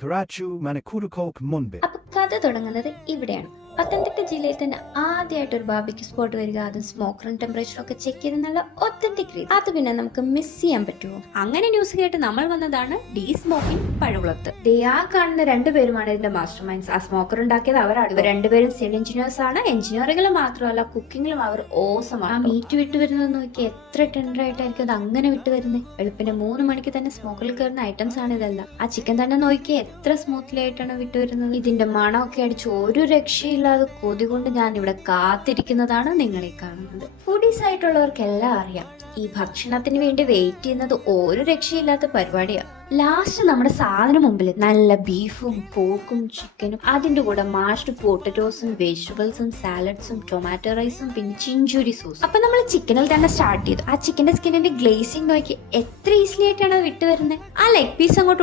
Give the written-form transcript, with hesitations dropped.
Karachu Manikurukok Munbe. അപ്പൊ കഥ തുടങ്ങുന്നത് ഇവിടെയാണ്. പത്തനംതിട്ട ജില്ലയിൽ തന്നെ ആദ്യമായിട്ട് ഒരു ബാർബിക്യൂ സ്പോട്ട് വരിക, അത് സ്മോക്കറും ടെമ്പറേച്ചറും ഒക്കെ ചെക്ക് ചെയ്ത് നല്ല ഒത്തന്റിക് രീതി. അത് പിന്നെ നമുക്ക് മിസ് ചെയ്യാൻ പറ്റുമോ? അങ്ങനെ ന്യൂസ് കേട്ട് നമ്മൾ വന്നതാണ് ഡി സ്മോക്കിംഗ് പഴുകുളത്ത്. ആ കാണുന്ന രണ്ടുപേരുമാണ് ഇതിന്റെ മാസ്റ്റർ മൈൻഡ്സ്. ആ സ്മോക്കർ ഉണ്ടാക്കിയത് അവരാണ്. ഇവർ രണ്ടുപേരും സിവിൽ എഞ്ചിനീയേഴ്സ് ആണ്. എഞ്ചിനീയറിംഗിൽ മാത്രമല്ല കുക്കിങ്ങിലും അവർ ഓസമാണ്. ആ മീറ്റ് വിട്ട് വരുന്നത് നോക്കി എത്ര ടെൻഡർ ആയിട്ടായിരിക്കും അത് അങ്ങനെ വിട്ട് വരുന്നത്. വെളുപ്പിന് 3 മണിക്ക് തന്നെ സ്മോക്കിൽ കയറുന്ന ഐറ്റംസ് ആണ് ഇതെല്ലാം. ആ ചിക്കൻ തന്നെ നോക്കി എത്ര സ്മൂത്ത്ലി ആയിട്ടാണ് വിട്ട് വരുന്നത്. ഇതിന്റെ മണമൊക്കെ അടിച്ച് ഒരു രക്ഷയില്ലാതെ കൊതി കൊണ്ട് ഞാൻ ഇവിടെ കാത്തിരിക്കുന്നതാണ് നിങ്ങളെ കാണുന്നത്. ഫുഡീസ് ആയിട്ടുള്ളവർക്കെല്ലാം അറിയാം, ഈ ഭക്ഷണത്തിന് വേണ്ടി വെയിറ്റ് ചെയ്യുന്നത് ഒരു രക്ഷയില്ലാത്ത പരിപാടിയാണ്. ലാസ്റ്റ് നമ്മുടെ സാധനം മുമ്പിൽ നല്ല ബീഫും പോർക്കും ചിക്കനും, അതിന്റെ കൂടെ മാഷ്ഡ് പൊട്ടറ്റോസും വെജിറ്റബിൾസും സാലഡ്സും ടൊമാറ്റോ റൈസും പിന്നെ ചിഞ്ചൂരി സോസും. അപ്പൊ നമ്മൾ ചിക്കനിൽ തന്നെ സ്റ്റാർട്ട് ചെയ്തു. ആ ചിക്കന്റെ സ്കിന്നിന്റെ ഗ്ലേസിംഗ് നോക്കി എത്ര ഈസിലി ആയിട്ടാണ് വിട്ടുവരുന്നത്. ആ ലെഗ് പീസ് അങ്ങോട്ട്